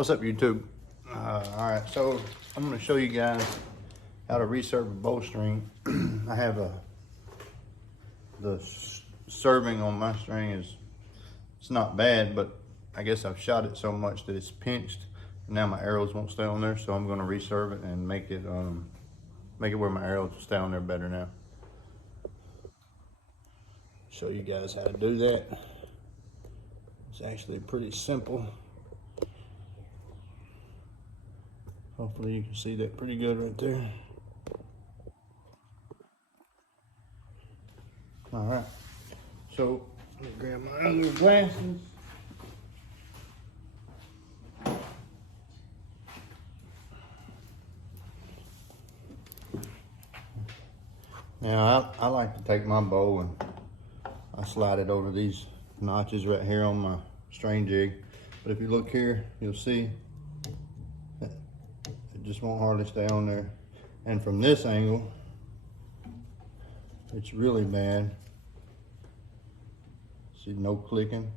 What's up, YouTube? All right, so I'm going to show you guys how to reserve a bowstring. I have the serving on my string it's not bad, but I guess I've shot it so much that it's pinched. Now my arrows won't stay on there, so I'm going to reserve it and make it where my arrows will stay on there better now. Show you guys how to do that. It's actually pretty simple. Hopefully you can see that pretty good right there. All right, so let me grab my other glasses. Now I like to take my bow and I slide it over these notches right here on my string jig. But if you look here, you'll see that it just won't hardly stay on there. And from this angle, it's really bad. See, no clicking,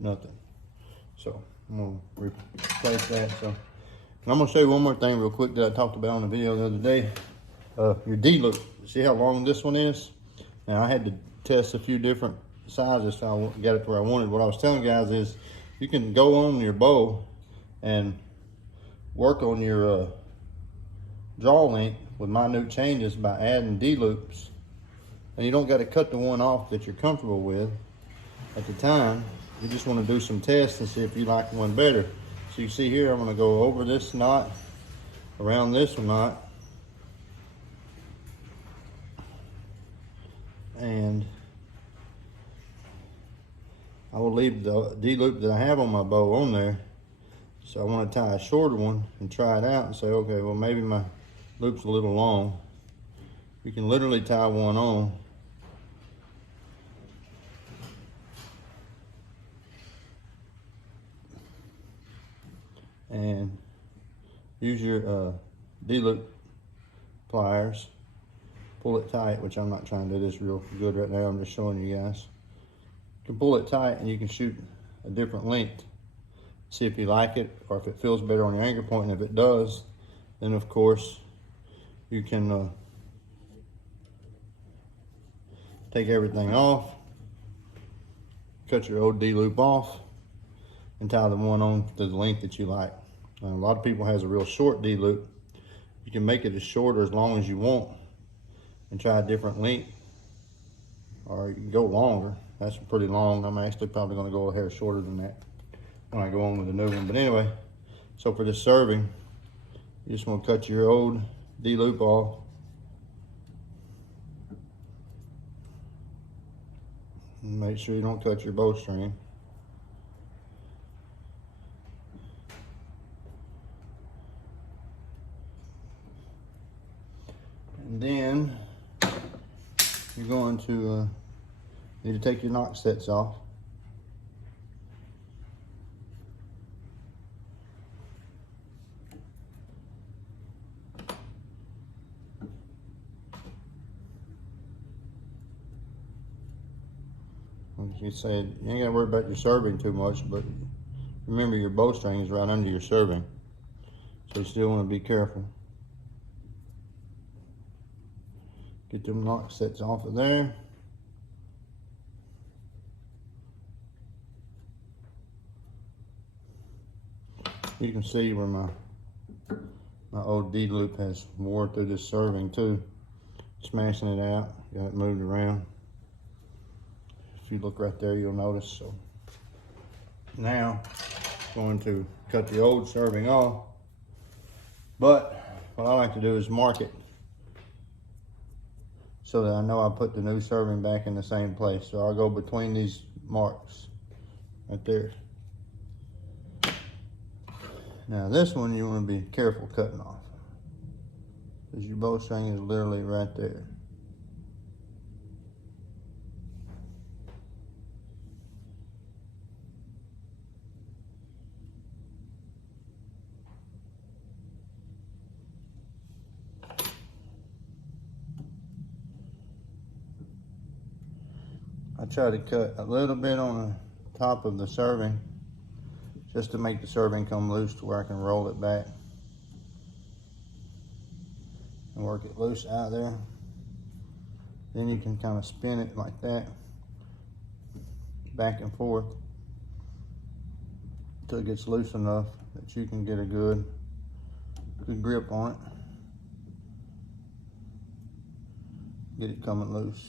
nothing. So I'm gonna replace that. So, and I'm gonna show you one more thing real quick that I talked about on the video the other day. Your D-loop. See how long this one is? Now I had to test a few different sizes so I got it to where I wanted. What I was telling guys is you can go on your bow and work on your draw length with minute changes by adding D-loops. And you don't got to cut the one off that you're comfortable with at the time. You just want to do some tests and see if you like one better. So you see here, I'm going to go over this knot, around this knot, and I will leave the D-loop that I have on my bow on there. So I want to tie a shorter one and try it out and say, okay, well maybe my loop's a little long. You can literally tie one on. And use your D-loop pliers. Pull it tight, which I'm not trying to do this real good right now. I'm just showing you guys. You can pull it tight and you can shoot a different length. See if you like it or if it feels better on your anchor point. And if it does, then of course you can take everything off, cut your old D-loop off, and tie the one on to the length that you like. Now, a lot of people has a real short D-loop. You can make it as short or as long as you want and try a different length, or you can go longer. That's pretty long. I'm actually probably going to go a hair shorter than that when I go on with the new one. But anyway, so for this serving, you just want to cut your old D-loop off. And make sure you don't cut your bowstring. And then you're going to need to take your knock sets off. Like you said, you ain't got to worry about your serving too much, but remember your bowstring is right under your serving, so you still want to be careful. Get them knock sets off of there. You can see where my old D-loop has wore through this serving too. Smashing it out, got it moved around. If you look right there, you'll notice. So now I'm going to cut the old serving off, but what I like to do is mark it so that I know I put the new serving back in the same place. So I'll go between these marks right there. Now this one you want to be careful cutting off, because your bowstring is literally right there. I try to cut a little bit on the top of the serving just to make the serving come loose to where I can roll it back and work it loose out of there. Then you can kind of spin it like that, back and forth, until it gets loose enough that you can get a good grip on it. Get it coming loose.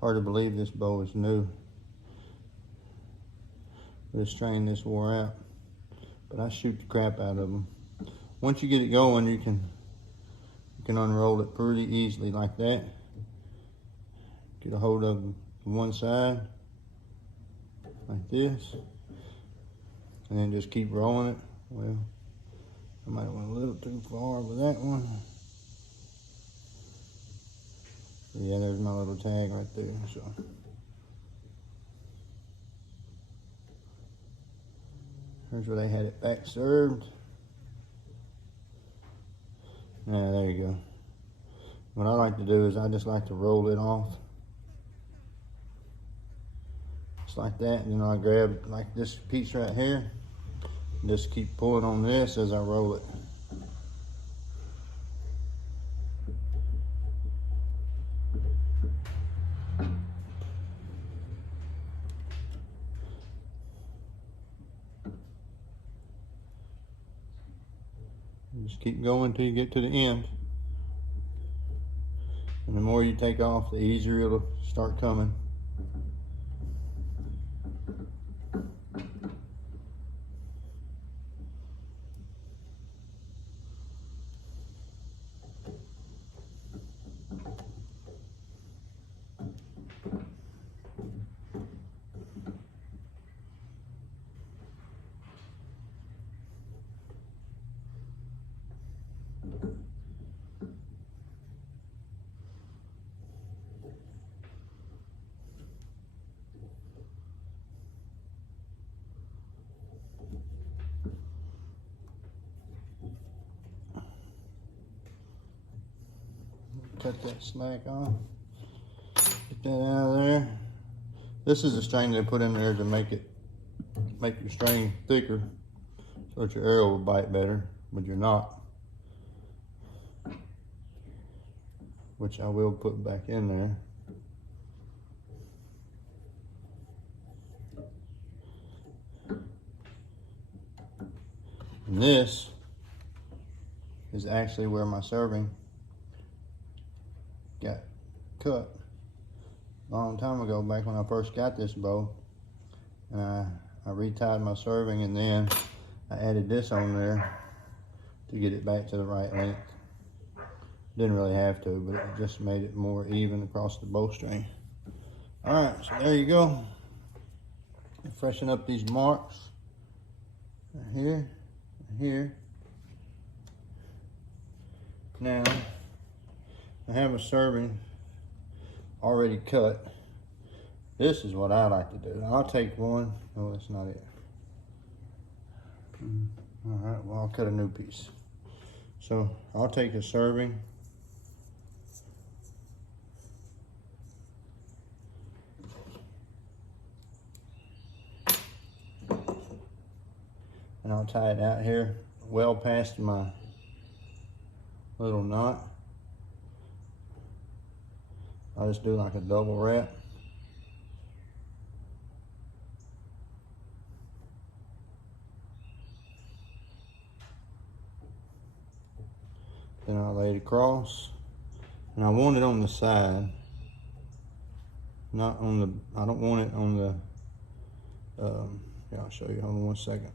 Hard to believe this bow is new. This strain this wore out, but I shoot the crap out of them. Once you get it going, you can unroll it pretty easily like that. Get a hold of one side like this, and then just keep rolling it. Well, I might have went a little too far with that one. Yeah, there's my little tag right there. So here's where they had it back served. Yeah, there you go. What I like to do is I just like to roll it off. Just like that, and then I grab like this piece right here. And just keep pulling on this as I roll it. Just keep going until you get to the end. And the more you take off, the easier it'll start coming. Cut that slack off. Get that out of there. This is a string they put in there to make your string thicker, so that your arrow will bite better, but you're not. Which I will put back in there. And this is actually where my serving got cut a long time ago, back when I first got this bow. And I retied my serving, and then I added this on there to get it back to the right length. Didn't really have to, but it just made it more even across the bowstring. All right, so there you go. Freshen up these marks right here, right here. Now, I have a serving already cut. This is what I like to do. I'll take one. Oh, that's not it. All right, well, I'll cut a new piece. So I'll take a serving. And I'll tie it out here well past my little knot. I'll just do like a double wrap. Then I'll lay it across. And I want it on the side, not on the, I don't want it on the, yeah, I'll show you, hold on one second.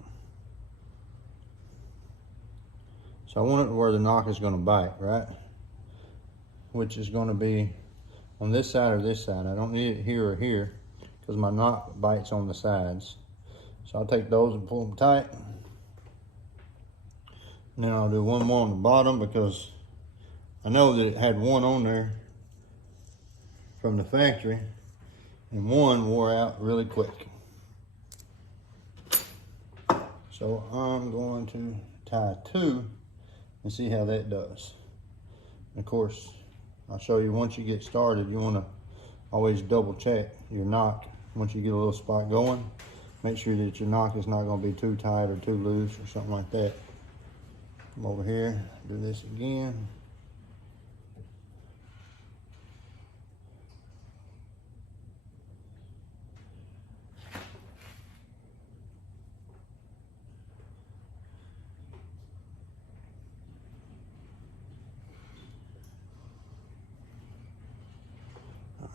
So I want it where the nock is gonna bite, right? Which is gonna be on this side or this side. I don't need it here or here, because my knot bites on the sides. So I'll take those and pull them tight. And then I'll do one more on the bottom, because I know that it had one on there from the factory, and one wore out really quick. So I'm going to tie two and see how that does. And of course, I'll show you once you get started, you want to always double check your knock. Once you get a little spot going, make sure that your knock is not going to be too tight or too loose or something like that. Come over here, do this again.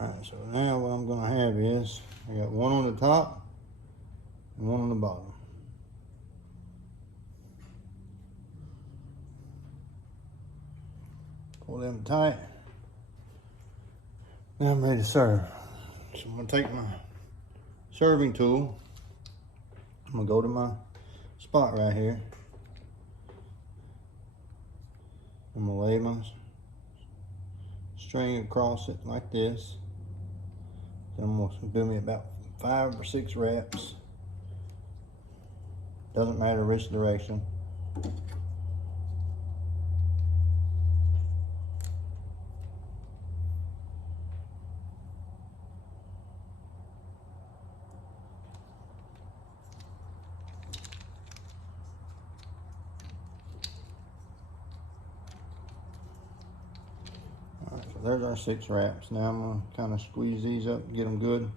Alright, so now what I'm going to have is, I got one on the top and one on the bottom. Pull them tight. Now I'm ready to serve. So I'm going to take my serving tool. I'm going to go to my spot right here. I'm going to lay my string across it like this. Then I'm going to do me about 5 or 6 wraps. Doesn't matter which direction. Alright, so there's our 6 wraps. Now I'm going to kind of squeeze these up and get them good.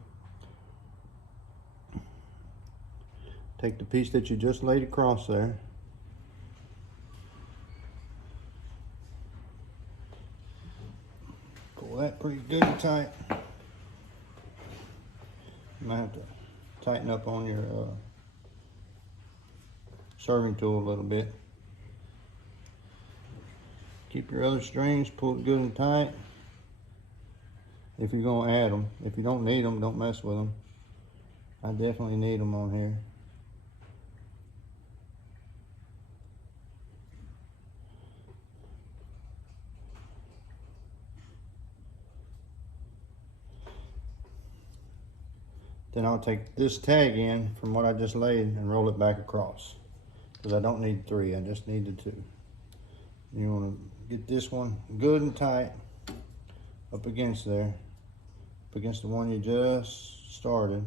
Take the piece that you just laid across there. Pull that pretty good and tight. You might have to tighten up on your serving tool a little bit. Keep your other strings pulled good and tight. If you're gonna add them. If you don't need them, don't mess with them. I definitely need them on here. Then I'll take this tag in from what I just laid and roll it back across. Because I don't need 3, I just need the 2. You want to get this one good and tight up against there, up against the one you just started.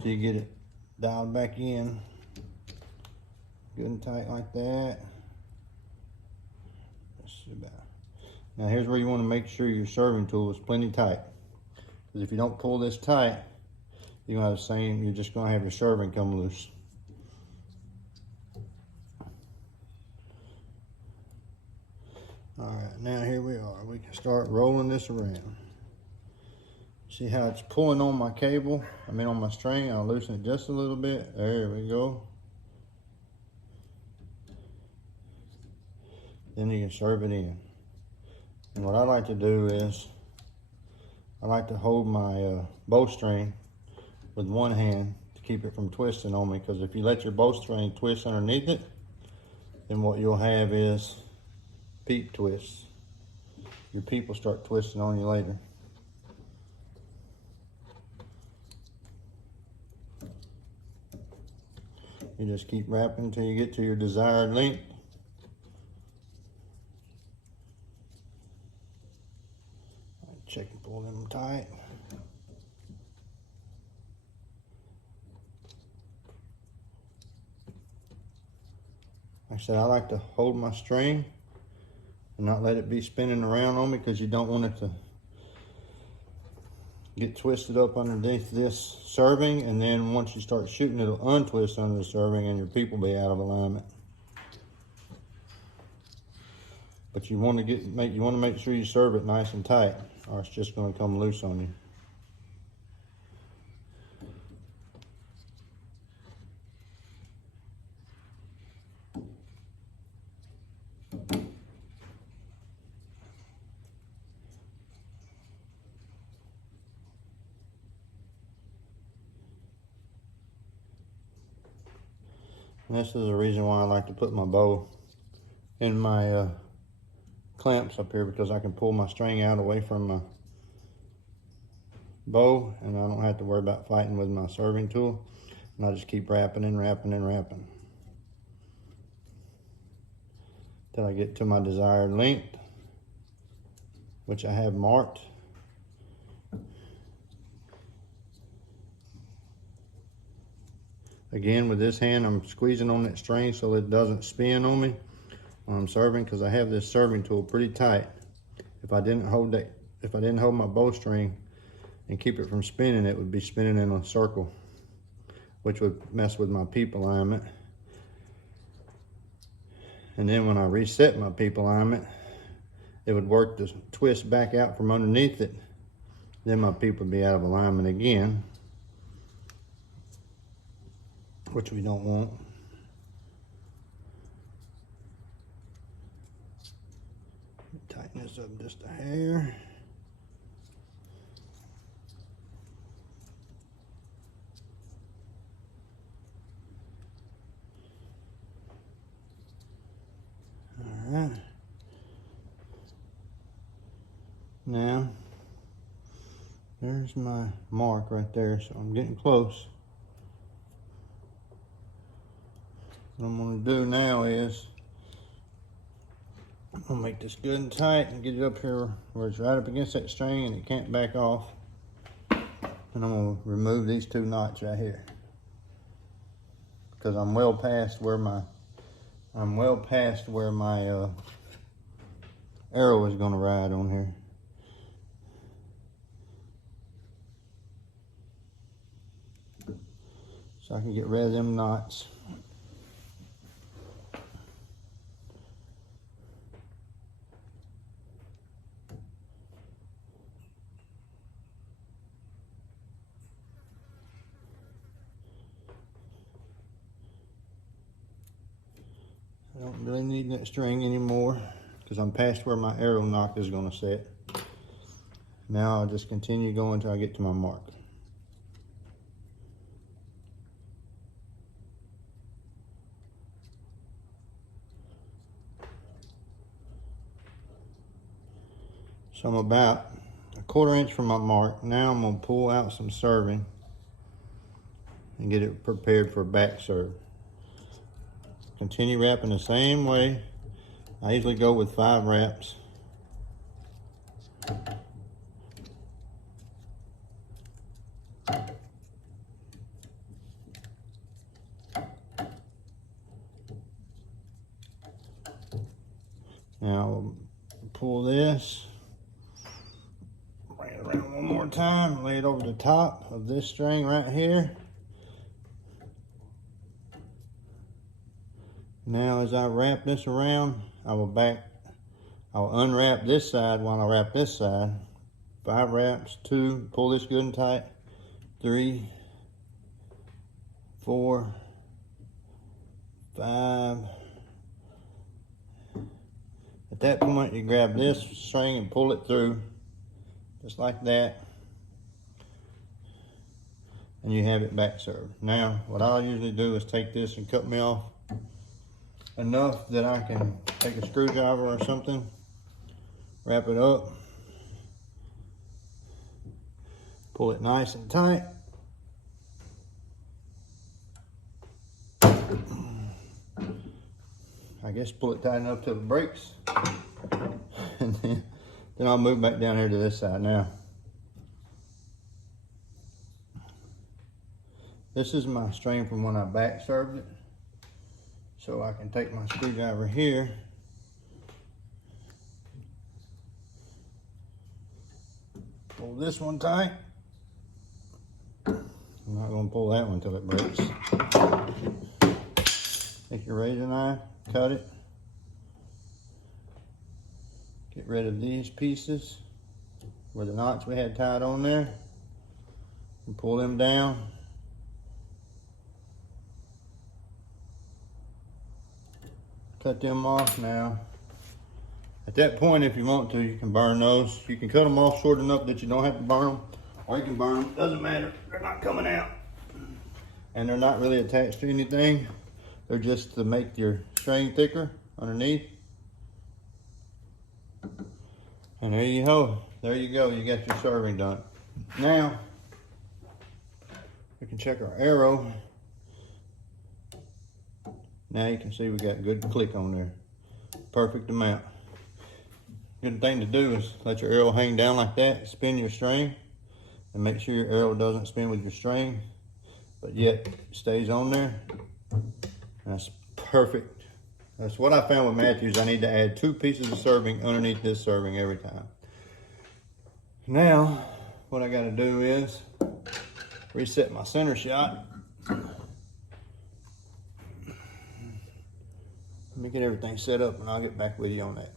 So you get it dialed back in, good and tight like that. Now here's where you want to make sure your serving tool is plenty tight. Because if you don't pull this tight, you're gonna have the same, you're just gonna have your serving come loose. All right, now here we are. We can start rolling this around. See how it's pulling on my cable? I mean on my string. I'll loosen it just a little bit. There we go. Then you can serve it in. And what I like to do is, I like to hold my bowstring with one hand to keep it from twisting on me, because if you let your bowstring twist underneath it, then what you'll have is peep twists. Your peep will start twisting on you later. You just keep wrapping until you get to your desired length. Check and pull them tight. Like I said, I like to hold my string and not let it be spinning around on me, because you don't want it to get twisted up underneath this serving, and then once you start shooting, it'll untwist under the serving and your peep will be out of alignment. But you want to make sure you serve it nice and tight, or it's just going to come loose on you. And this is the reason why I like to put my bow in my clamps up here, because I can pull my string out away from my bow and I don't have to worry about fighting with my serving tool. And I just keep wrapping and wrapping and wrapping till I get to my desired length. which I have marked. Again, with this hand, I'm squeezing on that string so it doesn't spin on me when I'm serving, because I have this serving tool pretty tight. If I didn't hold my bowstring and keep it from spinning, it would be spinning in a circle, which would mess with my peep alignment. And then when I reset my peep alignment, it would work to twist back out from underneath it. Then my peep would be out of alignment again, which we don't want. Tighten this up just a hair. All right. Now, there's my mark right there, so I'm getting close. What I'm gonna do now is I'm gonna make this good and tight and get it up here where it's right up against that string and it can't back off. And I'm gonna remove these 2 knots right here, because I'm well past where my arrow is gonna ride on here. So I can get rid of them knots. I don't really need that string anymore because I'm past where my arrow nock is going to set. Now I'll just continue going until I get to my mark. So I'm about 1/4 inch from my mark. Now I'm going to pull out some serving and get it prepared for a back serve. Continue wrapping the same way. I usually go with 5 wraps. Now I'll pull this, bring it around one more time, lay it over the top of this string right here. Now as I wrap this around, I'll unwrap this side while I wrap this side. 5 wraps, 2, pull this good and tight, 3, 4, 5. At that point, you grab this string and pull it through, just like that. And you have it back served. Now, what I'll usually do is take this and cut me off enough that I can take a screwdriver or something, wrap it up, pull it nice and tight. I guess pull it tight enough till it breaks. And then I'll move back down here to this side now. This is my string from when I back served it. So I can take my screwdriver here, pull this one tight. I'm not going to pull that one until it breaks. Take your razor knife, cut it. Get rid of these pieces where the knots we had tied on there, and pull them down. Cut them off now. At that point, if you want to, you can burn those. You can cut them off short enough that you don't have to burn them, or you can burn them. Doesn't matter. They're not coming out. And they're not really attached to anything. They're just to make your string thicker underneath. And there you go. There you go. You got your serving done. Now, we can check our arrow. Now you can see we got a good click on there. Perfect amount. good thing to do is let your arrow hang down like that, spin your string, and make sure your arrow doesn't spin with your string, but yet it stays on there. That's perfect. That's what I found with Mathews. I need to add 2 pieces of serving underneath this serving every time. Now, what I gotta do is reset my center shot. Let me get everything set up and I'll get back with you on that.